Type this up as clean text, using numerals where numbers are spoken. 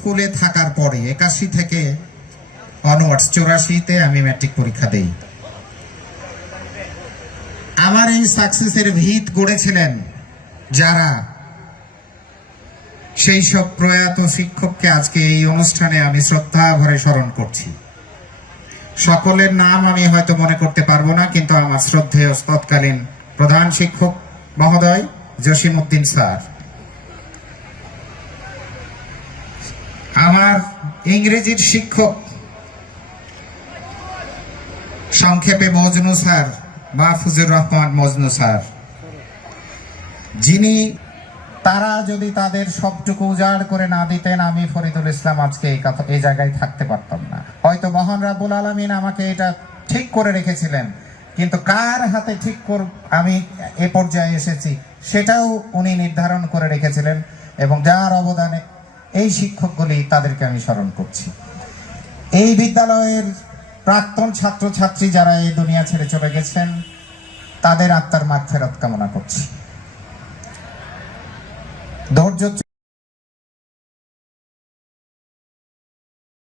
স্কুলে থাকার পরে 81 থেকে অনওয়ার্ডস 84-তে আমি ম্যাট্রিক পরীক্ষা দেই। আমার এই সাকসেসের ভিত গড়েছিলেন যারা, সেই সব প্রয়াত শিক্ষককে আজকে এই অনুষ্ঠানে আমি শ্রদ্ধা ভরে স্মরণ করছি। সকলের নাম আমি হয়তো মনে করতে পারবো না, কিন্তু আমার শ্রদ্ধেয় তৎকালীন প্রধান শিক্ষক মহোদয় জসিমউদ্দিন স্যার, আমার ইংরেজির শিক্ষক সংক্ষেপে মজনু স্যার, মাহফুজুর রহমান মজনু স্যার, যিনি, তারা যদি তাদের সবটুকু উজাড় করে না দিতেন, আমি ফরিদুল ইসলাম আজকে এই জায়গায় থাকতে পারতাম না। হয়তো মহান রাব্বুল আলামিন আমাকে এটা ঠিক করে রেখেছিলেন, কিন্তু কার হাতে ঠিক আমি এ পর্যায়ে এসেছি সেটাও উনি নির্ধারণ করে রেখেছিলেন, এবং যার অবদানে এই শিক্ষকগুলি, তাদেরকে আমি স্মরণ করছি। এই বিদ্যালয়ের প্রাক্তন ছাত্রছাত্রী যারা এই দুনিয়া ছেড়ে চলে গেছেন, তাদের আত্মার মাগফিরাত কামনা করছি। ধৈর্য